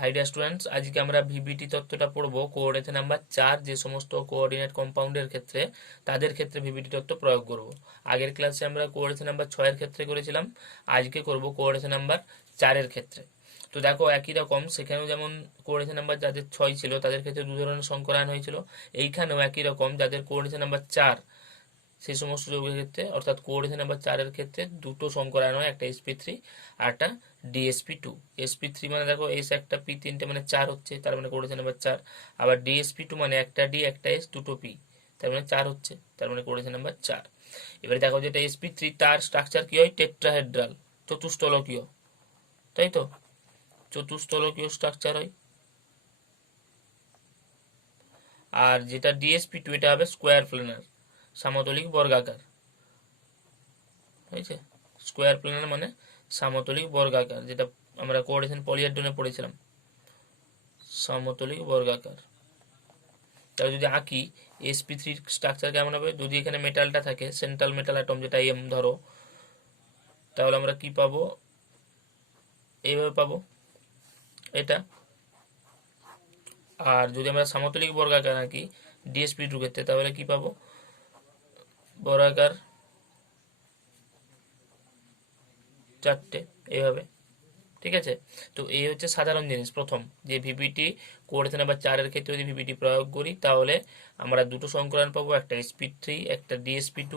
High dear students, আজকে আমরা ভিবিটি তত্ত্বটা পড়বো কোঅর্ডিনেট নাম্বার 4 যে সমস্ত কোঅর্ডিনেট কম্পাউন্ডের ক্ষেত্রে তাদের ক্ষেত্রে ভিবিটি তত্ত্ব প্রয়োগ করব। আগের ক্লাসে আমরা কোঅর্ডিনেট নাম্বার 6 এর ক্ষেত্রে করেছিলাম, আজকে করব কোঅর্ডিনেট নাম্বার 4 এর ক্ষেত্রে। তো দেখো একই রকম, সেখানেও যেমন কোঅর্ডিনেট নাম্বার যাদের 6 ছিল তাদের ক্ষেত্রে দু ধরনের সংকরায়ন হয়েছিল, এইখানেও একই রকম যাদের কোঅর্ডিনেট নাম্বার 4 সেই সমস্ত যৌগের ক্ষেত্রে অর্থাৎ কোঅর্ডিনেট নাম্বার 4 এর ক্ষেত্রে দুটো সংকরায়ন হয়, একটা sp3 আর একটা dsp2। sp3 মানে দেখো s একটা p তিনটে মানে 4 হচ্ছে, তার মানে কোঅর্ডিনেট নাম্বার 4। আবার dsp2 মানে একটা d একটা s দুটো p, তার মানে 4 হচ্ছে, তার মানে কোঅর্ডিনেট নাম্বার 4। এবারে দেখো যেটা sp3 তার স্ট্রাকচার কি হয়, টেট্রাহেড্রাল, চতুস্তলকীয়, তাই তো, চতুস্তলকীয় স্ট্রাকচার হয়। আর যেটা dsp2 এটা হবে স্কোয়ার প্ল্যানার, সমতলিক বর্গাকার, হয়েছে। স্কোয়ার প্ল্যানার মানে সমতলিক বর্গাকার, যেটা আমরা কোঅর্ডিনেশন পলিহেড্রনে পড়েছিলাম, সমতলিক বর্গাকার। তাহলে যদি আঁকি sp3 স্ট্রাকচার কেমন হবে, যদি এখানে মেটালটা থাকে সেন্ট্রাল মেটাল অ্যাটম যেটা এম ধরো, তাহলে আমরা কি পাবো, এইভাবে পাবো এটা। আর যদি আমরা সমতলিক বর্গাকার আঁকি dsp2 ক্ষেত্রে তাহলে কি পাবো, বর্গাকার চারটে, এইভাবে, ঠিক আছে। তো এই হচ্ছে সাধারণ জিনিস প্রথম, যে ভিবিটি কোঅর্ডিনেট নাম্বার 4 এর ক্ষেত্রে যদি ভিবিটি প্রয়োগ করি তাহলে আমরা দুটো সংকলন পাবো, একটা sp3 একটা dsp2।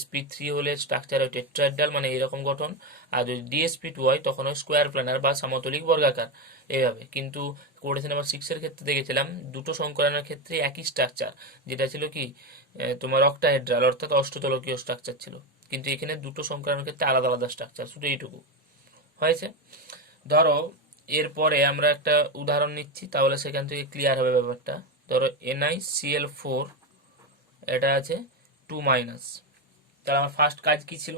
sp3 হলে স্ট্রাকচার হয় টেট্রাহেড্রাল মানে এরকম গঠন, আর যদি dsp2 হয় তখন হয় স্কোয়ার প্ল্যানার বা সমতলিক বর্গাকার, এইভাবে। কিন্তু কোঅর্ডিনেট নাম্বার 6 এর ক্ষেত্রে দেখেছিলাম দুটো সংকলনের ক্ষেত্রে একই স্ট্রাকচার, যেটা ছিল কি তোমার অক্টাহেড্রাল অর্থাৎ অষ্টতলকীয় স্ট্রাকচার ছিল, কিন্তু এখানে দুটো সংকলনের ক্ষেত্রে আলাদা আলাদা স্ট্রাকচার, শুধু এইটুকু হয়েছে। ধরো এরপরে আমরা একটা উদাহরণ নিচ্ছি, তাহলে সেখান থেকে ক্লিয়ার হবে ব্যাপারটা। ধরো NiCl4, এটা আছে 2-। তাহলে আমার ফার্স্ট কাজ কি ছিল,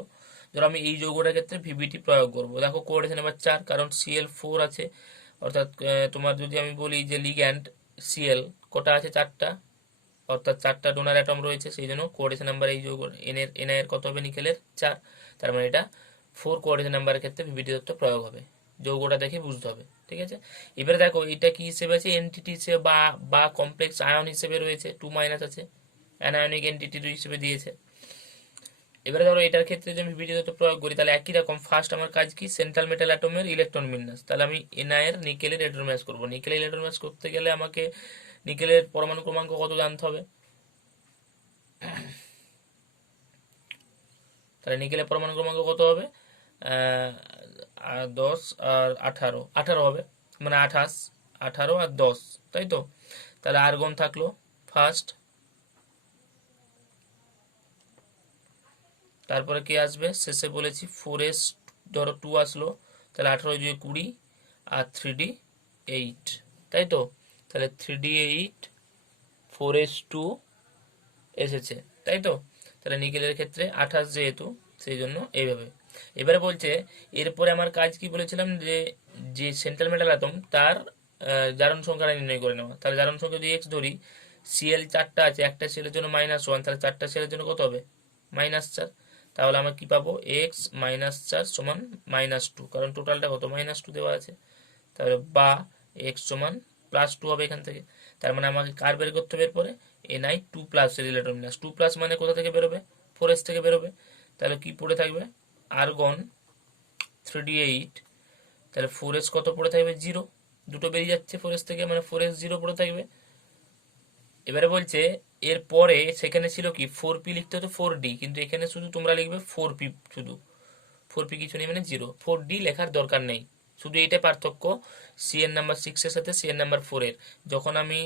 ধরো আমি এই যৌগটার ক্ষেত্রে ভিবিটি প্রয়োগ করব। দেখো কোঅর্ডিনেট নাম্বার 4, কারণ Cl4 আছে, অর্থাৎ তোমার যদি আমি বলি যে লিগ্যান্ড Cl কটা আছে, 4টা, অর্থাৎ 4টা ডোনার অ্যাটম রয়েছে, সেই জন্য কোঅর্ডিনেট নাম্বার এই যৌগ Ni এর কত হবে, নিকেলের 4, তার মানে এটা 4 কোঅর্ডিনেট নাম্বারের ক্ষেত্রে ভিবিটি তত্ত্ব প্রয়োগ হবে। যৌগটা দেখে বুঝতে হবে, ঠিক আছে। এবারে দেখো এটা কি হিসেবে আছে, এনটিটি হিসেবে বা কমপ্লেক্স আয়ন হিসেবে রয়েছে, 2- আছে, অ্যানায়নিক এনটিটি হিসেবে দিয়েছে। এবারে ধরো এটার ক্ষেত্রে যদি আমি ভিবিটি তত্ত্ব প্রয়োগ করি তাহলে একই রকম, ফার্স্ট আমার কাজ কি, সেন্ট্রাল মেটাল অ্যাটমের ইলেকট্রন বিন্যাস, তাহলে আমি এনআই এর নিকেলের ইলেকট্রন বিন্যাস করবো। নিকেলের ইলেকট্রন বিন্যাস করতে গেলে আমাকে নিকেলের পরমাণু ক্রমাঙ্ক কত জানতে হবে, তাহলে নিকেলের পরমাণু ক্রমাঙ্ক কত হবে, 10 আর 18, 18 হবে, মানে 28, 18 আর 10, তাই তো। তাহলে আর্গন থাকলো ফার্স্ট, তারপরে কি আসবে, শেষে বলেছি 4s, ধরো 2 আসলো, তাহলে 18 দিয়ে 20 আর 3d8, তাই তো। তাহলে 3d8, 4s2 এসেছে, তাই তো। তাহলে নিকেলের ক্ষেত্রে 28 যেহেতু, সেই জন্য এইভাবে। এবারে বলছে এরপরে আমার কাজ কি বলেছিলাম, যে যে সেন্ট্রাল মেটাল অ্যাটম তার জারণ সংখ্যাটা নির্ণয় করে নেওয়া। তাহলে জারণ সংখ্যা যদি এক্স ধরি, সিএল 4টা আছে, একটা সেলের জন্য -1, তাহলে 4টা সেলের জন্য কত হবে, -4। তাহলে আমরা কি পাবো, এক্স -4 সমান -2, কারণ টোটালটা কত, -2 দেওয়া আছে। তাহলে বা এক্স সমান +2 হবে এখান থেকে। তার মানে আমাকে কার বের করতে হবে এরপরে, Ni2+ এর ইলেকট্রন বিন্যাস। 2+ মানে কোথা থেকে বেরোবে, 4s থেকে বেরোবে। তাহলে কি পড়ে থাকবে, আর্গন 3d8, তাহলে 4s কত পড়ে থাকবে, 0, দুটো বেরিয়ে যাচ্ছে 4s থেকে, মানে 4s 0 পড়ে থাকবে। এবারে বলছে এরপরে সেখানে ছিল কি 4p লিখতে হতো 4d, কিন্তু এখানে শুধু তোমরা লিখবে 4p, শুধু 4p কিছু নেই মানে 0, 4d লেখার দরকার নেই। শুধু এইটা পার্থক্য সিএন নাম্বার 6 এর সাথে সিএন নাম্বার 4 এর, যখন আমি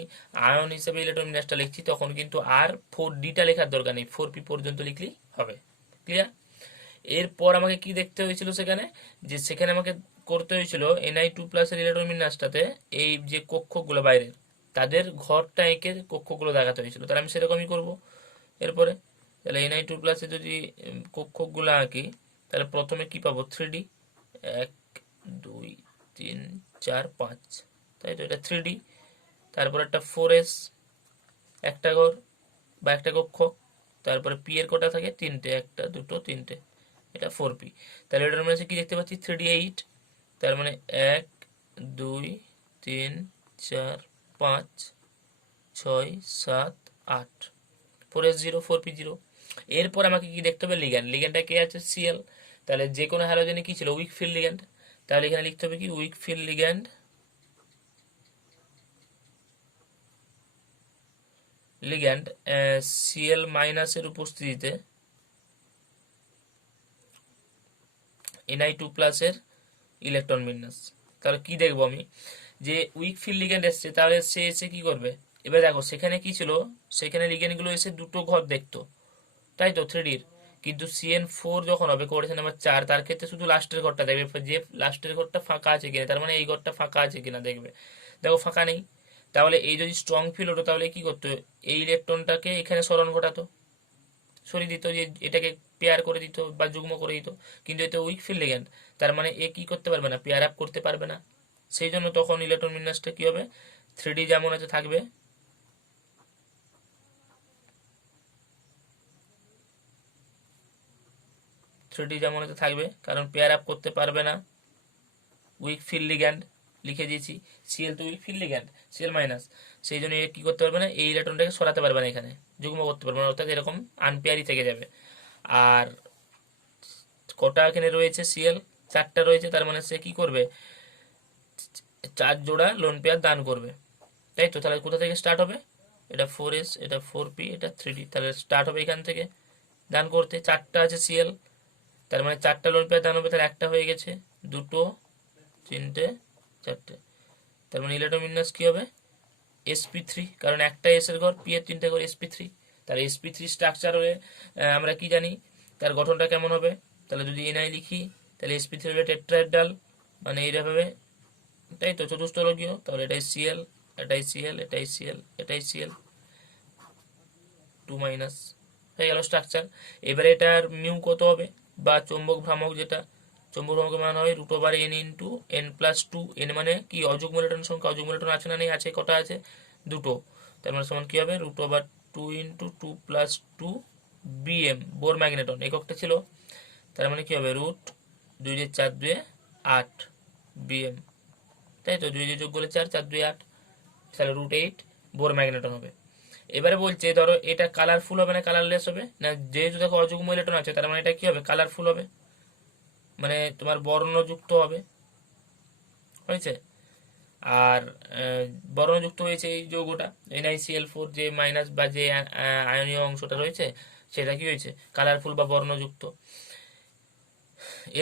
আয়ন হিসেবে ইলেকট্রন বিন্যাসটা লিখছি তখন কিন্তু আর 4dটা লেখার দরকার নেই, 4p পর্যন্ত লিখলেই হবে। ক্লিয়ার। এরপর আমাকে কি দেখতে হয়েছিল সেখানে, যে সেখানে আমাকে করতে হয়েছিল Ni2+ এর ইলেকট্রন বিন্যাসটাতে এই যে কক্ষগুলো বাইরের, তাদের ঘরটা এঁকে কক্ষগুলো দেখাতে হয়েছিল, তাহলে আমি সেরকমই করব এরপরে। তাহলে Ni2+ এ যদি কক্ষগুলো আঁকি, তাহলে প্রথমে কি পাবো, 3D, 1 2 3 4 5, তাই তো, এটা 3D। তারপর একটা 4s, একটা ঘর বা একটা কক্ষ। তারপরে পি এর কটা থাকে, তিনটে, একটা দুটো তিনটে, এটা 4p। তাহলে এটার মধ্যে কি দেখতে পাচ্ছি, 3d8, তার মানে 1 2 3 4 5 6 7 8 4s0 4p0। এরপর আমাকে কি দেখতে হবে, লিগ্যান্ড। লিগ্যান্ডটা কে আছে, সিএল। তাহলে যে কোনো হ্যালোজেনে কি ছিল, উইক ফিল্ড লিগ্যান্ড। তাহলে এখানে লিখতে হবে কি, week field ligand, ligand CL মাইনাসের উপস্থিতিতে Ni2+ এর ইলেকট্রন বিন্যাস। তাহলে কি দেখবো আমি, যে উইক ফিল্ড লিগ্যান্ড এসছে, তাহলে সে এসে কি করবে, এবার দেখো সেখানে কি ছিল, সেখানে লিগ্যান্ডগুলো এসে দুটো ঘর দেখতো, তাই তো 3Dর। কিন্তু CN4 যখন হবে, কোঅর্ডিনেশন নাম্বার 4, তার ক্ষেত্রে শুধু লাস্টের ঘরটা দেখবে, যে লাস্টের ঘরটা ফাঁকা আছে কিনা, তার মানে এই ঘরটা ফাঁকা আছে কিনা দেখবে। দেখো ফাঁকা নেই। তাহলে এই যদি স্ট্রং ফিল্ড হতো, তাহলে কি করতো, এই ইলেকট্রনটাকে এখানে সরণ ঘটাতো, সরিয়ে দিত, যে এটাকে পেয়ার করে দিত বা যুগ্ম করে দিত। কিন্তু এতে উইক ফিল্ড লিগ্যান্ড, তার মানে এ কি করতে পারবে না, পেয়ার আপ করতে পারবে না। সেই জন্য তখন ইলেকট্রন বিন্যাসটা কি হবে, 3D যেমন আছে থাকবে, 3D যেমন আছে থাকবে, কারণ পেয়ার আপ করতে পারবে না। উইক ফিল্ড লিগ্যান্ড লিখে দিয়েছি, সিএল তো week field ligand, CL minus. সেই জন্য কি করতে পারবে না, এই ইলেকট্রনটাকে সরাতে পারবে না, এখানে যুগ্ম করতে পারবে না, অর্থাৎ এরকম আনপেয়ারই থেকে যাবে। আর কটা এখানে রয়েছে, সিএল 4টা রয়েছে, তার মানে সে কি করবে, 4 জোড়া লোন পেয়ার দান করবে, তাই তো। তাহলে কোথা থেকে স্টার্ট হবে, এটা 4s, এটা 4p, এটা 3d, তাহলে স্টার্ট হবে এখান থেকে দান করতে। 4টা আছে সিএল, তার মানে 4টা লোন পেয়ার দান হবে, তাহলে একটা হয়ে গেছে, দুটো, তিনটে, চারটে। তার মানে ইলেকট্রন বিন্যাস কি হবে, sp3, কারণ একটা এস এর ঘর, পি এর 3টে ঘর, sp3। তাহলে sp3 স্ট্রাকচার হয়ে আমরা কি জানি তার গঠনটা কেমন হবে, তাহলে যদি ni লিখি, তাহলে sp3 হবে টেট্রাহেড্রাল, মানে এইভাবে, তাই তো, চতুস্তলকীয়। তাহলে এটাই সিএল, এটাই সিএল, এটাই সিএল, এটাই সিএল 2 মাইনাস, হয়ে গেল স্ট্রাকচার। এবারে এটার মিউ কত হবে, বা চৌম্বক ভ্রামক, যেটা চৌম্বক ভ্রামকের মান হয় √n × n+2। n মানে কি, অযুগ্ম ইলেকট্রন সংখ্যা। অযুগ্ম ইলেকট্রন আছে না নেই, আছে, কটা আছে, দুটো। তার মানে সমান কি হবে, √2 × 2+2 bm, বোর ম্যাগনেটন এককটা ছিল। তার মানে কি হবে, √2 × 4 × 2 = 8 bm, তাই তো, 2 যোগ করলে 4, 4 × 2 = 8, তাহলে √8 বোর ম্যাগনেটন হবে। এবারে বলছে ধরো এটা কালারফুল হবে না কালারলেস হবে না, যেহেতু দেখো অযুগ্ম ইলেকট্রন আছে, তার মানে এটা কি হবে, কালারফুল হবে, মানে তোমার বর্ণযুক্ত হবে, হয়েছে। আর বর্ণযুক্ত হয়েছে এই যৌগটা, NiCl4, যে মাইনাস বা যে আয়নীয় অংশটা রয়েছে, সেটা কি হয়েছে, কালারফুল বা বর্ণযুক্ত।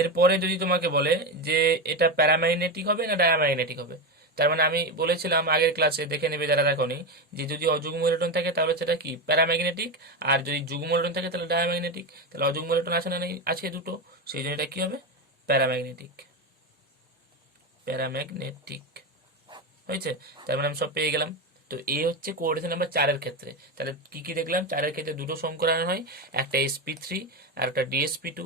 এরপরে যদি তোমাকে বলে যে এটা প্যারাম্যাগনেটিক হবে না ডায়াম্যাগনেটিক হবে, তার মানে আমি বলেছিলাম আগের ক্লাসে, দেখে নেবে যারা দেখোনি, যে যদি অযুগ্ম ইলেকট্রন থাকে তাহলে সেটা কি, প্যারাম্যাগনেটিক। আর যদি যুগ্ম ইলেকট্রন থাকে তাহলে ডায়াম্যাগনেটিক। তাহলে অযুগ্ম ইলেকট্রন আছে না নেই, আছে দুটো, সেই জন্য এটা কি হবে, প্যারাম্যাগনেটিক, প্যারাম্যাগনেটিক, হয়েছে। তার মানে আমি সব পেয়ে গেলাম। তো এই হচ্ছে কোঅর্ডিনেশন নাম্বার 4-এর ক্ষেত্রে। তাহলে কি কি দেখলাম, 4-এর ক্ষেত্রে দুটো সমীকরণ হয়, একটা sp3 আর একটা dsp2।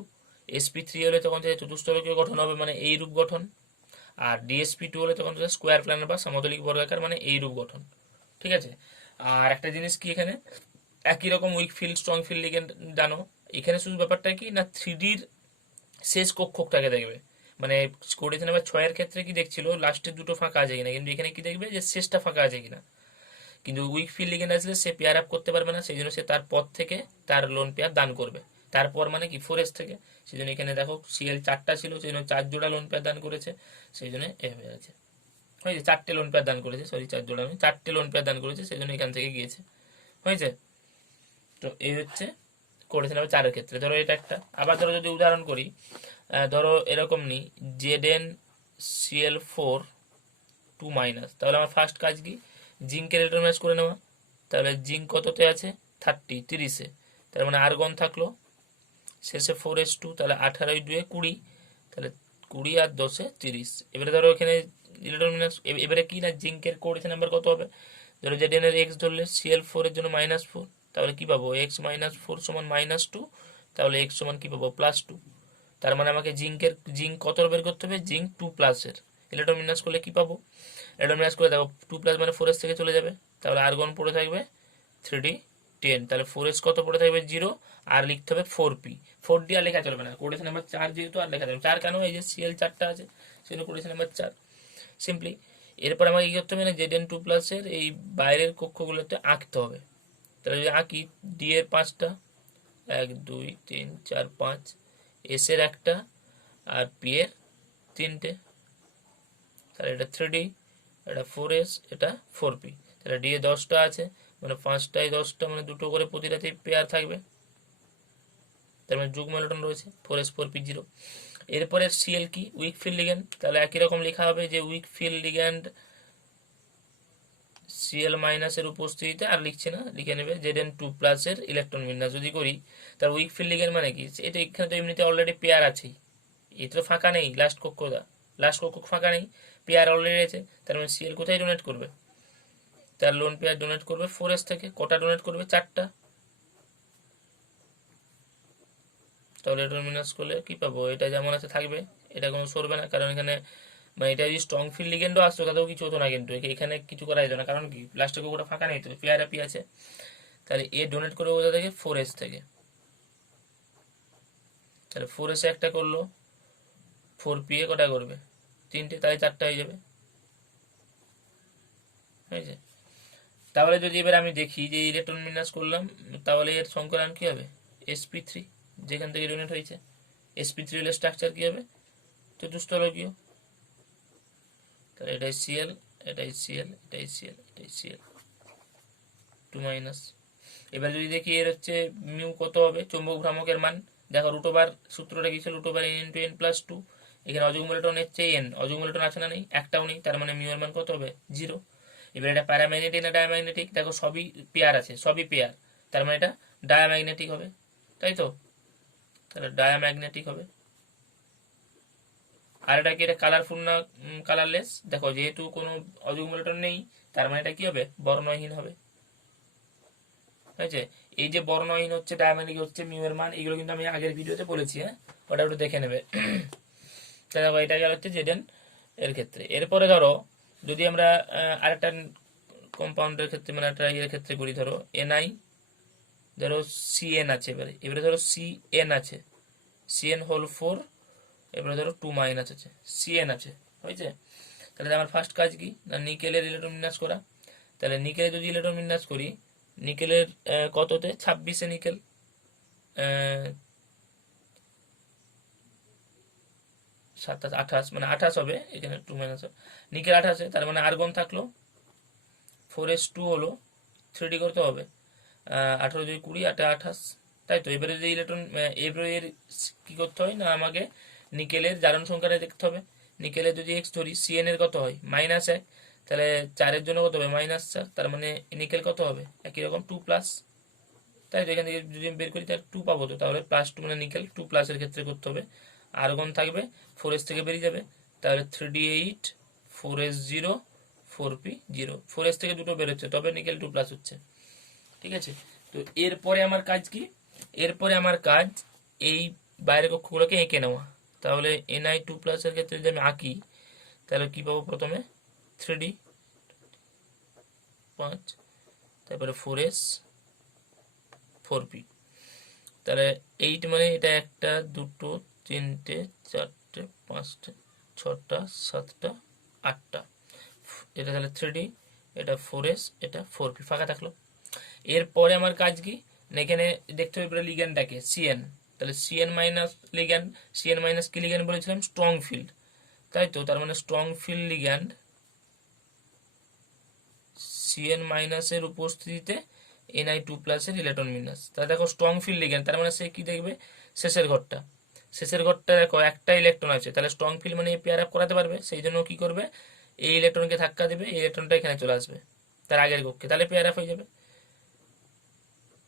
sp3 হলে তখন থেকে চতুস্তলকীয় গঠন হবে, মানে এই রূপ গঠন। আর dsp2 হলে তখন থেকে স্কোয়ার প্ল্যানার বা সমতলিক বর্গাকার, মানে এই রূপ গঠন, ঠিক আছে। আর একটা জিনিস কি, এখানে একই রকম week field strong field ligand জানো, এখানে শুধু ব্যাপারটা কি না, 3Dর শেষ কক্ষকটাকে দেখবে। মানে কোঅর্ডিনেশন নাম্বার 6-এর ক্ষেত্রে কি দেখছিল, লাস্টের দুটো ফাঁকা আছে কিনা, কিন্তু এখানে কি দেখবে, যে শেষটা ফাঁকা আছে কিনা। কিন্তু উইক ফিল্ড লিগেন্ড আসলে সে পেয়ার আপ করতে পারবে না, সেই জন্য সে তার পথ থেকে তার লোন পেয়ার দান করবে। তারপর মানে কি, 4s থেকে। সেই জন্য এখানে দেখো সিএল 4টা ছিল, সেই জন্য 4 জোড়া লোন পেয়ার দান করেছে, সেই জন্য এ হয়ে গেছে, হয়েছে। 4টে লোন পেয়ার দান করেছে, সরি 4 জোড়া আমি 4টে লোন পেয়ার দান করেছে, সেই জন্য এখান থেকে গিয়েছে, হয়েছে। তো এই হচ্ছে কোঅর্ডিনেশন নাম্বার 4-এর ক্ষেত্রে। ধরো এটা একটা, আবার ধরো যদি উদাহরণ করি, ধরো এরকম নি, ZnCl4 2 মাইনাস, তাহলে আমার ফার্স্ট কাজ কি, জিঙ্কের ইলেকট্রন ম্যাচ করে নেওয়া। তাহলে জিঙ্ক কততে আছে, 30-30-এ, তার মানে আর্গন থাকলো শেষে 4s2, তাহলে 18-2 = 20, তাহলে 20 আর 10-এ 30। এবারে ধরো এখানে ইলেকট্রন ম্যাচ, এবারে কি না, জিঙ্কের কোঅর্ডিনেশন নাম্বার কত হবে, ধরো Zn এর এক্স ধরলে Cl4 এর জন্য -4, তাহলে কি পাবো, x - 4 = -2, তাহলে x সমান কি পাবো, +2। তার মানে আমাকে জিঙ্ক কত বের করতে হবে, জিঙ্ক 2+ এর ইলেকট্রন বিন্যাস করলে কি পাবো, ইলেকট্রন বিন্যাস করে দেখো 2+ মানে 4s থেকে চলে যাবে, তাহলে আর্গন পড়ে থাকবে 3d10, তাহলে 4s কত পড়ে থাকবে 0, আর লিখতে হবে 4p। 4d আর লেখা চলবে না, কোঅর্ডিনেশন নাম্বার 4 যেহেতু আর লেখা যাবে 4 কেন, এই যে Cl 4টা আছে, সেজন্য কোঅর্ডিনেশন নাম্বার 4 সিম্পলি। এরপর আমাকে কি করতে হবে না Zn2+ এর এই বাইরের কক্ষগুলোতে আঁকতে হবে। তাহলে যদি আঁকি ডি এর 5টা, 1 2 3 4 5, এস এর একটা, আর পি এর 3টে। তাহলে এটা 3D, এটা 4s, এটা 4p। তাহলে ডি এ 10টা আছে, মানে 5টায় 10টা, মানে দুটো করে প্রতিটাতে পেয়ার থাকবে, তার মানে যুগ্ম ইলেকট্রন রয়েছে 4s 4p 0। এরপরে সিএল কি, উইক ফিল্ড লিগ্যান্ড। তাহলে একই রকম লেখা হবে যে উইক ফিল্ড লিগ্যান্ড সিএল মাইনাসের উপস্থিতিতে, আর লিখছে না, লিখে নেবে Zn2+ এর ইলেকট্রন বিন্যাস যদি করি। তার উইক ফিল্ড লিগ্যান্ড মানে কি, এটা এখানে তো এমনিতে অলরেডি পেয়ার আছেই, এটা তো ফাঁকা নেই, লাস্ট কক্ষ ফাঁকা নেই, পেয়ার অলরেডি আছে। তার মানে সিএল কোথায় ডোনেট করবে, তার লোন পেয়ার ডোনেট করবে 4s থেকে। কটা ডোনেট করবে, 4টা। তাহলে এটা বিন্যাস করলে কি পাবো, এটা যেমন আছে থাকবে, এটা কোনো সরবে না, কারণ এখানে মানে এটা যদি স্ট্রং ফিল্ড লিগ্যান্ডও আসতো তাতেও কিছু হতো না, কিন্তু এখানে কিছু করা যেত না, কারণ কি লাস্টের কক্ষটা ফাঁকা নেই, তো পেয়ার আপি আছে। তাহলে এ ডোনেট করবে কোথা থেকে, 4s থেকে। তাহলে 4s একটা করলো, 4p এ কটা করবে, 3টে, তাহলে 4টা হয়ে যাবে, হয়েছে। তাহলে যদি এবার আমি দেখি যে ইলেকট্রন বিন্যাস করলাম, তাহলে এর সংকলন কি হবে, sp3, যেখান থেকে ডোনেট হয়েছে। sp3 হলে স্ট্রাকচার কি হবে, চতুস্তলকীয়। তাহলে এটাই সিএল, এটাই সিএল, এটাই সিএল, এটাই সিএল, 2-। এবার যদি দেখি এর হচ্ছে মিউ কত হবে, চৌম্বক ভ্রামকের মান দেখো, রুট ওভার সূত্রটা কি ছিল, রুট ওভার n × n+2। এখানে অযুগ্ম ইলেকট্রন হচ্ছে n, অযুগ্ম ইলেকট্রন আছে না, নেই, একটাও নেই, তার মানে মিউ এর মান কত হবে, 0। এবার এটা প্যারাম্যাগনেটিক না ডায়াম্যাগনেটিক, দেখো সবই পেয়ার আছে, সবই পেয়ার, তার মানে এটা ডায়াম্যাগনেটিক হবে, তাই তো। তাহলে ডায়াম্যাগনেটিক হবে। আর এটা কি, এটা কালারফুল না কালারলেস, দেখো যেহেতু কোনো অযুগ্ম ইলেকট্রন নেই, তার মানে এটা কি হবে, বর্ণহীন হবে, হয়েছে। এই যে বর্ণহীন হচ্ছে, ডায়াম্যাগনেটিক হচ্ছে, মিউ এর মান, এগুলো কিন্তু আমি আগের ভিডিওতে বলেছি, হ্যাঁ, ওটা একটু দেখে নেবে। তাহলে দেখো এটা গেল হচ্ছে Zn এর ক্ষেত্রে। এরপরে ধরো যদি আমরা আরেকটা কম্পাউন্ডের ক্ষেত্রে, মানে একটা ইয়ের ক্ষেত্রে করি, ধরো এনআই, ধরো সিএন আছে, এবারে এবারে ধরো সিএন আছে, সিএন হোল 4, এবারে ধরো 2- আছে, সিএন আছে, হয়েছে। তাহলে আমার ফার্স্ট কাজ কি না, নিকেলের ইলেকট্রন বিন্যাস করা। তাহলে নিকেলে যদি ইলেকট্রন বিন্যাস করি, নিকেলের কততে, 26-এ নিকেল, 27 28, মানে 28 হবে, এখানে 2- নিকেল 28-এ, তার মানে আর্গন থাকলো 4s2 হলো, 3D করতে হবে, 18 2 20, 8 28, তাই তো। এবারে যদি ইলেকট্রন, এবারে এর কি করতে হয় না, আমাকে নিকেলের জারণ সংখ্যাটা দেখতে হবে। নিকেলের যদি এক্স ধরি, সিএন এর কত হয়, -1, তাহলে 4-এর জন্য কত হবে, -4, তার মানে নিকেল কত হবে, একই রকম 2+, তাই তো। এখান থেকে যদি আমি বের করি তাহলে 2 পাবো, তো তাহলে +2 মানে নিকেল 2+ এর ক্ষেত্রে করতে হবে। আর্গন থাকবে 4s থেকে বেরিয়ে যাবে, তাহলে 3d8, 4s0, 4p0, 4s থেকে দুটো বেরোচ্ছে, তবে নিকেল 2+ হচ্ছে, ঠিক আছে। তো এরপরে আমার কাজ কি, এরপরে আমার কাজ এই বাইরের কক্ষগুলোকে এঁকে নেওয়া। তাহলে ni2+ এর ক্ষেত্রে যদি আমি আঁকি, তাহলে কি পাবো, প্রথমে 3d 5, তারপরে 4s 4p। তাহলে 8 মানে এটা 1 2 3 4 5 6 7 8টা, এটা তাহলে 3d, এটা 4s, এটা 4p, ফাঁকা থাকলো। এরপরে আমার কাজ কি না, এখানে দেখতে হবে লিগ্যান্ডটাকে সিএন, তাহলে CN minus ligand, CN minus কি লিগ্যান্ড বলেছিলাম, স্ট্রং ফিল্ড, তাই তো। তার মানে স্ট্রং ফিল্ড লিগ্যান্ড, সিএন মাইনাসের উপস্থিতিতে ni2+ এর ইলেকট্রন বিন্যাস। তাহলে দেখো স্ট্রং ফিল্ড লিগ্যান্ড, তার মানে সে কি দেখবে, শেষের ঘরটা, শেষের ঘরটা দেখো একটা ইলেকট্রন আছে, তাহলে স্ট্রং ফিল্ড মানে পেয়ার আপ করাতে পারবে, সেই জন্য কি করবে, এই ইলেকট্রনকে ধাক্কা দেবে, এই ইলেকট্রনটা এখানে চলে আসবে তার আগের কক্ষে, তাহলে পেয়ার আপ হয়ে যাবে,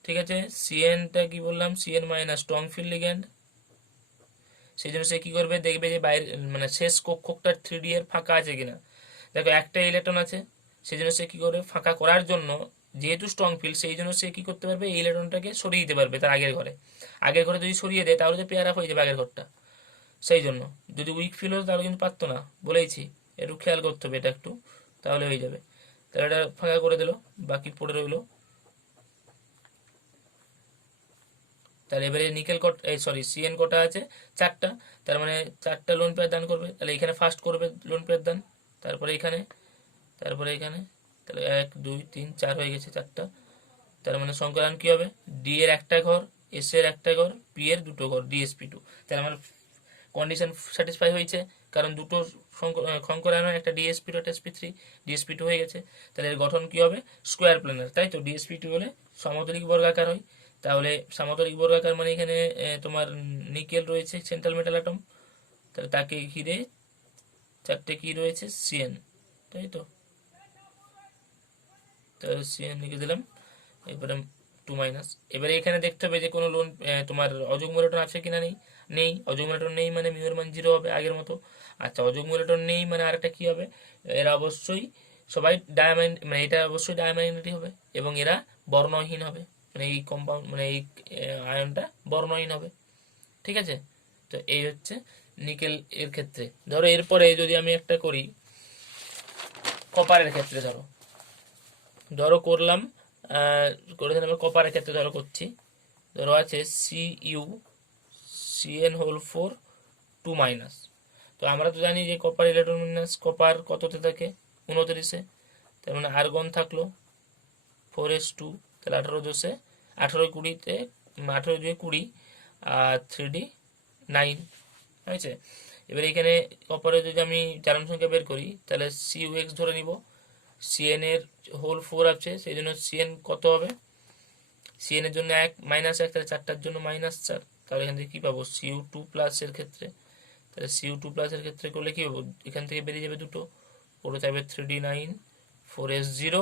ঠিক আছে। সিএনটা কি বললাম, CN minus strong field ligand, সেই জন্য সে কি করবে, দেখবে যে বাইরে মানে শেষ কক্ষটা 3D এর ফাঁকা আছে কিনা, দেখো একটা ইলেকট্রন আছে, সেই জন্য সে কি করবে, ফাঁকা করার জন্য, যেহেতু স্ট্রং ফিল্ড, সেই জন্য সে কি করতে পারবে, এই ইলেকট্রনটাকে সরিয়ে দিতে পারবে তার আগের ঘরে। আগের ঘরে যদি সরিয়ে দেয় তাহলে তো পেয়ার আপ হয়ে যাবে আগের ঘরটা, সেই জন্য। যদি উইক ফিল্ড হতো তাহলে কিন্তু পারতো না, বলেইছি, একটু খেয়াল করতে হবে এটা একটু, তাহলে হয়ে যাবে। তাহলে এটা ফাঁকা করে দিল, বাকি পড়ে রইলো। তাহলে এবারে নিকেল কোট, এই সরি সিএন কোটা আছে 4টা, তার মানে 4টা লোন পেয়ার দান করবে, তাহলে এখানে ফার্স্ট করবে লোন পেয়ার দান, তারপরে এখানে তারপরে এখানে তাহলে 1 2 3 4 হয়ে গেছে, 4টা। তার মানে সংকরায়ন কি হবে, ডি এর একটা ঘর, এস এর একটা ঘর, পি এর দুটো ঘর, ডিএসপি2। তার মানে কন্ডিশন স্যাটিসফাই হয়েছে, কারণ দুটো সংকরায়ন হয়, একটা ডিএসপি2 একটা এসপি3, ডিএসপি2 হয়ে গেছে। তাহলে এর গঠন কি হবে, স্কোয়ার প্ল্যানার, তাই তো। ডিএসপি2 হলে সমতলিক বর্গাকার হয়। তাহলে সমতলিক বর্গাকার মানে এখানে তোমার নিকেল রয়েছে সেন্ট্রাল মেটাল অ্যাটম, তাহলে তাকে ঘিরে 4টে কি রয়েছে, সিএন, তাই তো। তাহলে সিএন লিখে দিলাম। এবারে 2 এবারে এখানে দেখতে হবে যে কোনো লোন তোমার অযুগ্ম ইলেকট্রন আছে কিনা, নেই। নেই, অযুগ্ম ইলেকট্রন নেই মানে মিউ এর মান 0 হবে আগের মতো। আচ্ছা, অযুগ্ম ইলেকট্রন নেই মানে আরেকটা কি হবে, এরা অবশ্যই সবাই মানে এটা অবশ্যই ডায়াম্যাগনেটিক হবে, এবং এরা বর্ণহীন হবে, মানে এই কম্পাউন্ড মানে এই আয়নটা বর্ণহীন হবে, ঠিক আছে। তো এই হচ্ছে নিকেল এর ক্ষেত্রে। ধরো এরপরে যদি আমি একটা করি কপারের ক্ষেত্রে, ধরো ধরো করলাম করেছেন আমরা কপারের ক্ষেত্রে, ধরো করছি। ধরো আছে সিইউ সিএন হোল 4 2 তো আমরা তো জানি যে কপার ইলেকট্রন বিন্যাস, কপার কততে থাকে, 29-এ। তার মানে আর্গন থাকলো 4s2, তাহলে 18 18 20-তে 18 2 20 আর 3d 9 হয়েছে। এবার এখানে কপারে যদি আমি চারণ সংখ্যা বের করি, তাহলে সিইউএক্স ধরে নিব, সিএন এর হোল 4 আছে, সেই জন্য সিএন কত হবে, সিএন এর জন্য 1 -1, তাহলে 4টার জন্য -4। তাহলে এখান থেকে কি পাবো, সিইউ2 প্লাস এর ক্ষেত্রে, তাহলে সিইউ2 প্লাস এর ক্ষেত্রে করলে কি হবে, এখান থেকে বেরিয়ে যাবে দুটো, পড়ে যাবে 3d9 4s0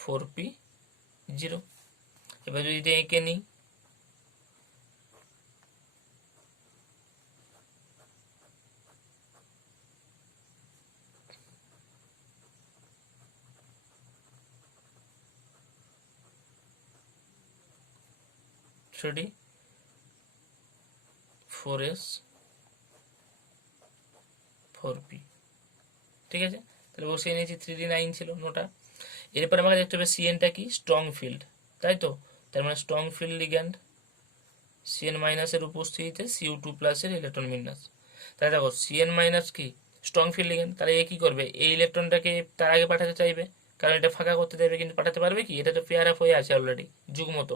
4p0। এবার যদি এঁকে নিই, থ্রি ডি 4s 4p, ঠিক আছে। তাহলে বসিয়ে নিয়েছি, 3d9 ছিল নোটা। এরপর আমাকে দেখতে হবে সিএনটা কি, স্ট্রং ফিল্ড, তাই তো। তার মানে স্ট্রং ফিল্ড লিগ্যান্ড, সিএন মাইনাসের উপস্থিতিতে সিইউ2 প্লাসের ইলেকট্রন বিন্যাস। তাহলে দেখো সিএন মাইনাস কি, স্ট্রং ফিল্ড লিগ্যান্ড, তাহলে এ কি করবে, এই ইলেকট্রনটাকে তার আগে পাঠাতে চাইবে, কারণ এটা ফাঁকা করতে চাইবে, কিন্তু পাঠাতে পারবে কি, এটা তো পেয়ার আপ হয়ে আছে অলরেডি যুগ্মত।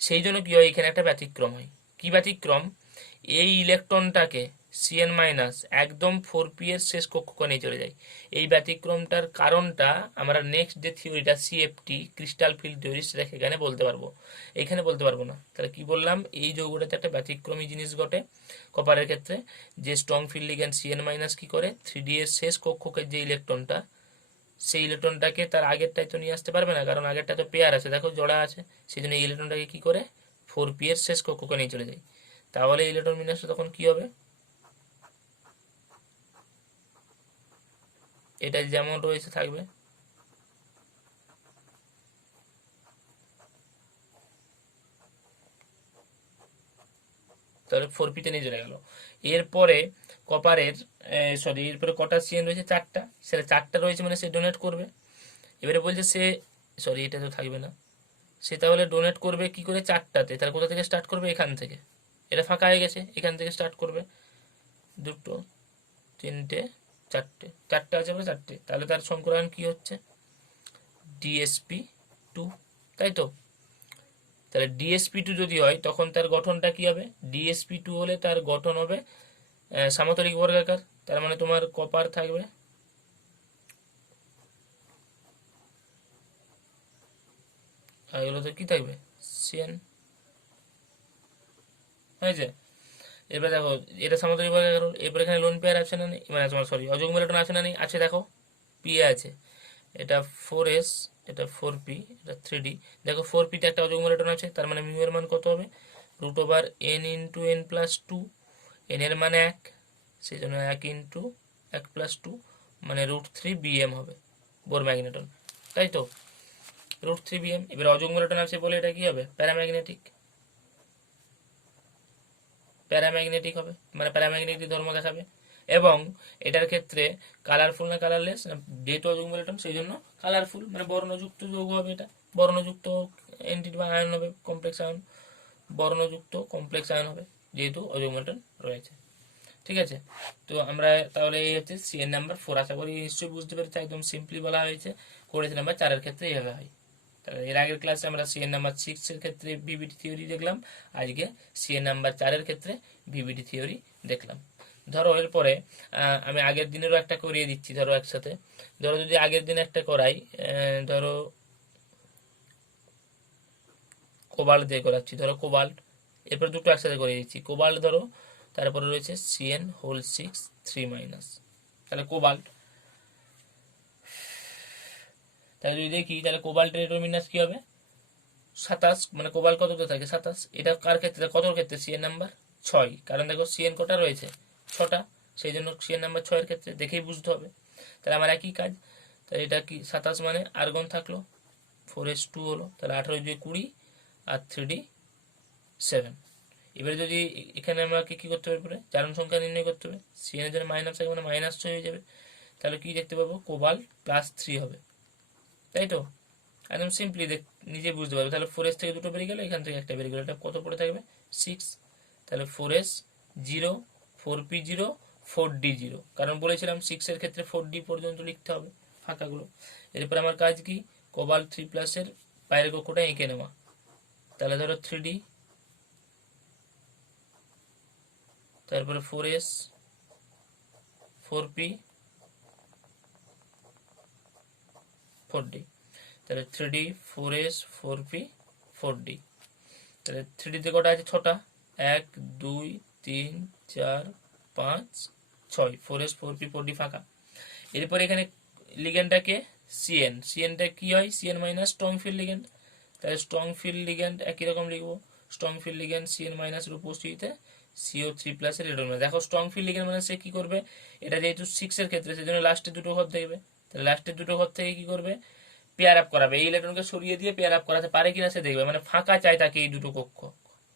সেই জন্য কি হয়, এখানে একটা ব্যতিক্রম হয়। কি ব্যতিক্রম, এই ইলেকট্রনটাকে সিএন মাইনাস একদম 4p এর শেষ কক্ষকে নিয়ে চলে যায়। এই ব্যতিক্রমটার কারণটা আমরা নেক্সট যে থিওরিটা সিএফটি ক্রিস্টাল ফিল্ড থিওরি, সেটা এখানে বলতে পারবো, এখানে বলতে পারবো না। তাহলে কি বললাম, এই যৌগটাতে একটা ব্যতিক্রমী জিনিস ঘটে কপারের ক্ষেত্রে, যে strong field ligand CN minus কি করে, 3d এর শেষ কক্ষকের যে ইলেকট্রনটা, সেই ইলেকট্রনটাকে তার আগেরটাই তো নিয়ে আসতে পারবে না, কারণ আগেরটা তো পেয়ার আছে, দেখো জোড়া আছে। সেই জন্য এই ইলেকট্রনটাকে কি করে, 4p এর শেষ কক্ষকে নিয়ে চলে যায়। তাহলে ইলেকট্রন বিন্যাসটা তখন কি হবে, এটা যেমন রয়েছে থাকবে। তাহলে 4p-তে নিয়ে চলে গেল। এরপরে কপারের সরি, এরপরে কটা সিএন রয়েছে, 4টা, সেটা 4টা রয়েছে মানে সে ডোনেট করবে। এবারে বলছে সে, সরি এটা তো থাকবে না, সে তাহলে ডোনেট করবে কি করে, 4টাতে। তার কোথা থেকে স্টার্ট করবে, এখান থেকে, এটা ফাঁকা হয়ে গেছে, এখান থেকে স্টার্ট করবে, দুটো তিনটে চারটে, 4টে আছে বলে 4টে, তাহলে তার সংকরায়ন কি হচ্ছে, ডিএসপি2, তাই তো। তাহলে ডিএসপি2 যদি হয় তখন তার গঠনটা কি হবে, ডিএসপি2 হলে তার গঠন হবে সমতলিক বর্গাকার। তার মানে তোমার কপার থাকবে, আর এগুলোতে কি থাকবে, সিএন, হয়েছে। এবার দেখো এটা সমতলিক বর্গাকার হল। এবার এখানে লোন পেয়ার আছে না নেই, মানে তোমার সরি অযুগ্ম ইলেকট্রন আছে না নেই, আছে, দেখো পি আছে, এটা 4s, এটা 4p, এটা 3d। দেখো 4p-তে একটা অযুগ্ম ইলেকট্রন আছে, তার মানে মিউ এর মান কত হবে, √n into n plus 2, n এর মান 1, সেই জন্য 1 ইন্টু 1 প্লাস 2 মানে √3bm হবে বোর ম্যাগনেটন, তাই তো, √3bm। এবার অযুগ্ম ইলেকট্রন আছে বলে এটা কি হবে, প্যারাম্যাগনেটিক, প্যারাম্যাগনেটিক হবে, মানে প্যারাম্যাগনেটিক ধর্ম দেখাবে। এবং এটার ক্ষেত্রে কালারফুল না কালারলেস, যেহেতু অযুগ্ম ইলেকট্রন সেই জন্য কালারফুল, মানে বর্ণযুক্ত যৌগ হবে, এটা বর্ণযুক্ত এন্টিটি বা আয়ন হবে, কমপ্লেক্স আয়ন, বর্ণযুক্ত কমপ্লেক্স আয়ন হবে, যেহেতু অযুগ্ম ইলেকট্রন রয়েছে। ঠিক আছে, তো আমরা তাহলে এই হচ্ছে সিএন নাম্বার 4। আশা করি নিশ্চয়ই বুঝতে পেরেছি, একদম সিম্পলি বলা হয়েছে। কোঅর্ডিনেট নাম্বার 4 ক্ষেত্রে এইভাবে হয়। তাহলে এর আগের ক্লাসে আমরা সিএন নাম্বার 6 এর ক্ষেত্রে ভিভিডি থিওরি দেখলাম, আজকে সিএন নাম্বার 4 এর ক্ষেত্রে ভিভিডি থিওরি দেখলাম। ধরো এরপরে আমি আগের দিনেরও একটা করিয়ে দিচ্ছি, ধরো একসাথে। ধরো যদি আগের দিন একটা করাই, ধরো কোবাল্ট দিয়ে করাচ্ছি, ধরো কোবাল্ট, এরপর দুটো একসাথে করে দিচ্ছি। কোবাল্ট ধরো, তারপরে রয়েছে সিএন হোল 6 3 মাইনাস, তাহলে কোবাল্ট। তাহলে যদি দেখি তাহলে কোবাল্টের ডিটারমিনান্স কি হবে 27, মানে কোবাল্ট কততে থাকে 27। এটা কার ক্ষেত্রে, কত ক্ষেত্রে, সিএন নাম্বার 6, কারণ দেখো সিএন কটা রয়েছে 6টা, সেই জন্য সিএন নাম্বার 6 এর ক্ষেত্রে দেখেই বুঝতে হবে। তাহলে আমার একই কাজ, তাহলে এটা কি 27 মানে আর্গন থাকলো 4s2 হলো, তাহলে 18 দিয়ে 20 আর 3d 7। এবারে যদি এখানে আমাকে কি করতে হবে, পরে চারণ সংখ্যা নির্ণয় করতে হবে, সিএন এর জন্য মাইনাস থাকে মানে -6 হয়ে যাবে। তাহলে কি দেখতে পাবো, কোবাল্ট +3 হবে, তাই তো? একদম সিম্পলি নিজে বুঝতে পারবে। তাহলে 4s থেকে দুটো বেরিয়ে গেল, এখান থেকে একটা বেরিয়ে গেল, এটা কত পড়ে থাকবে 6। তাহলে 4s 0, 4p 0, 4d 0, কারণ বলেছিলাম 6 এর ক্ষেত্রে 4d পর্যন্ত লিখতে হবে ফাঁকাগুলো। এরপর আমার কাজ কি, কোবাল্ট 3+ এর বাইরের কক্ষটা এঁকে নেওয়া। তাহলে ধরো 3d, তারপরে 4s 4p 4d, তাহলে 3d 4s 4p 4d। তাহলে 3d তে কটা আছে 6টা, 1 2 3 4 5 6, 4s 4p 4d ফাঁকা। এরপর এখানে লিগ্যান্ডটাকে সিএন, সিএনটা কি হয়, CN minus strong field ligand. তাহলে স্ট্রং ফিল্ড লিগ্যান্ড একই রকম লিখবো, স্ট্রং ফিল্ড লিগ্যান্ড সিএন মাইনাসের উপস্থিতিতে CO3+ এর ইলেকট্রন। দেখো স্ট্রং ফিল্ড লিগ্যান্ড মানে সে কি করবে, এটা যেহেতু 6 এর ক্ষেত্রে সেজন্য লাস্টের দুটো ঘর দেখবে, তাহলে লাস্টের দুটো ঘর থেকে কি করবে, পেয়ার আপ করাবে। এই ইলেকট্রনকে সরিয়ে দিয়ে পেয়ার আপ করাতে পারে কিনা সে দেখবে, মানে ফাঁকা চাই তাকে এই দুটো কক্ষ,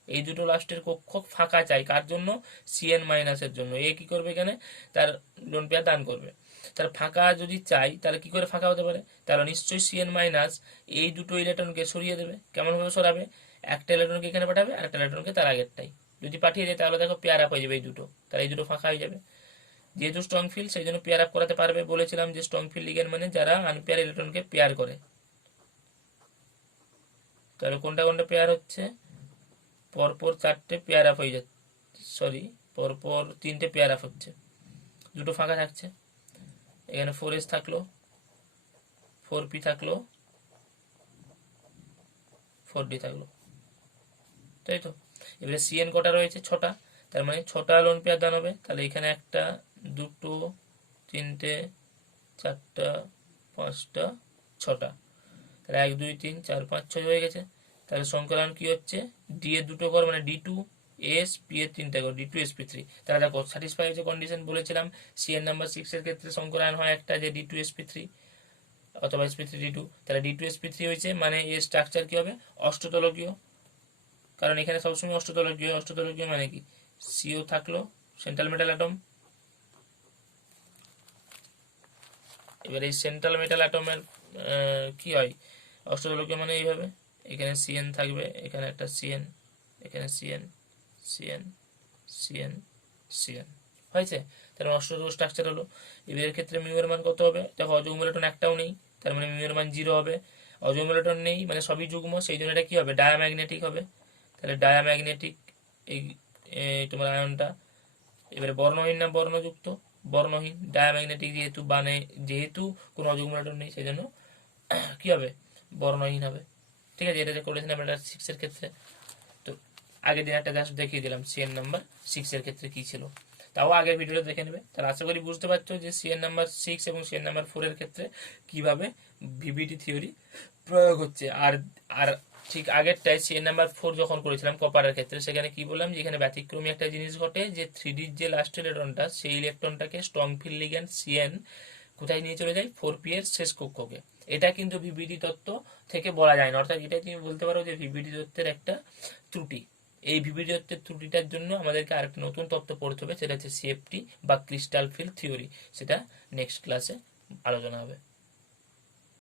এই দুটো লাস্টের কক্ষ ফাঁকা চাই, কার জন্য, সিএন মাইনাসের জন্য। এ কি করবে এখানে, তার লোন পেয়ার দান করবে। তার ফাঁকা যদি চাই তাহলে কি করে ফাঁকা হতে পারে, তাহলে নিশ্চয়ই সিএন মাইনাস এই দুটো ইলেকট্রনকে সরিয়ে দেবে। কেমন ভাবে সরাবে, একটা ইলেকট্রনকে এখানে পাঠাবে আর একটা ইলেকট্রনকে তার আগেরটাই যদি পাঠিয়ে দেয়, তাহলে দেখো পেয়ার আপ হয়ে যাবে এই দুটো, তাহলে এই দুটো ফাঁকা হয়ে যাবে। যেহেতু স্ট্রং ফিল্ড সেই জন্য পেয়ার আপ করাতে পারবে। বলেছিলাম যে স্ট্রং ফিল্ড লিগ্যান্ড মানে যারা আনপেয়ার ইলেকট্রনকে পেয়ার করে। তাহলে কোনটা কোনটা পেয়ার হচ্ছে, পরপর 4টে পেয়ার আপ হয়ে যাচ্ছে, সরি পরপর 3টে পেয়ার আপ হচ্ছে, দুটো ফাঁকা থাকছে। এখানে 4s থাকলো, 4p থাকলো, 4d থাকলো, তাই তো? এবারে সিএন কটা রয়েছে 6টা, তার মানে 6টা লোন পেয়ার দান হবে। তাহলে এখানে 1টা 2টো 3টে 4টা 5টা 6টা, তাহলে 1 2 3 4 5 6 হয়ে গেছে। তাহলে সংকলন কি হচ্ছে, ডি এর দুটো ঘর মানে D2 S, P এর 3টে ঘর D2 sp3। তাহলে দেখো স্যাটিসফাই হয়েছে কন্ডিশন। বলেছিলাম সিএন নাম্বার 6 এর ক্ষেত্রে সংকলন হয় একটা যে D2 sp3 অথবা sp3 D2, তাহলে D2 sp3 হয়েছে, মানে এর স্ট্রাকচার কি হবে, অষ্টতলকীয়, কারণ এখানে সবসময় অষ্টতলকীয়। অষ্টতলকীয় মানে কি, সিও থাকলো সেন্ট্রাল মেটাল অ্যাটম। এবার এই সেন্ট্রাল মেটাল অ্যাটমের কি হয়, অষ্টতলকীয় মানে এইভাবে, এখানে সিএন থাকবে, এখানে একটা সিএন, এখানে সিএন সিএন সিএন সিএন হয়েছে, তার মানে অষ্টতল স্ট্রাকচার হলো। এবার ক্ষেত্রে মিউয়ের মান কত হবে, দেখো অযুগ্ম ইলেকট্রন একটাও নেই, তার মানে মিউয়ের মান 0 হবে। অযুগ্ম ইলেকট্রন নেই মানে সবই যুগ্ম, সেই জন্য এটা কি হবে, ডায়াম্যাগনেটিক হবে। তাহলে ডায়াম্যাগনেটিক এই তোমার আয়নটা। এবারে বর্ণহীন না বর্ণযুক্ত, বর্ণহীন। ডায়াম্যাগনেটিক যেহেতু মানে যেহেতু কোনো অযুগ্ম ইলেকট্রন নেই সেই জন্য কি হবে, বর্ণহীন হবে। ঠিক আছে, এটা যে করেছিলাম এটা 6 এর ক্ষেত্রে। তো আগের দিন একটা জাস্ট দেখিয়ে দিলাম সিএন নাম্বার 6 এর ক্ষেত্রে কি ছিল, তাও আগের ভিডিওটা দেখে নেবে। তাহলে আশা করি বুঝতে পারছো যে সিএন নাম্বার 6 এবং সিএন নাম্বার 4 এর ক্ষেত্রে কিভাবে ভিভিডি থিওরি প্রয়োগ হচ্ছে। আর আর ঠিক আগেরটাই সিএন নাম্বার 4 যখন করেছিলাম কপারের ক্ষেত্রে, সেখানে কি বললাম যে এখানে ব্যতিক্রমী একটা জিনিস ঘটে, যে 3ডির যে লাস্ট ইলেকট্রনটা সেই ইলেকট্রনটাকে স্ট্রং ফিল্ড লিগ্যান্ড সিএন কোথায় নিয়ে চলে যায়, 4p এর শেষ কক্ষকে। এটা কিন্তু ভিভিডি তত্ত্ব থেকে বলা যায় না, অর্থাৎ এটা তুমি বলতে পারো যে ভিভিডি তত্ত্বের একটা ত্রুটি। এই ভিভিডি তত্ত্বের ত্রুটিটার জন্য আমাদেরকে আরেকটা নতুন তত্ত্ব পড়তে হবে, সেটা হচ্ছে সিএফটি বা ক্রিস্টাল ফিল্ড থিওরি। সেটা নেক্সট ক্লাসে আলোচনা হবে।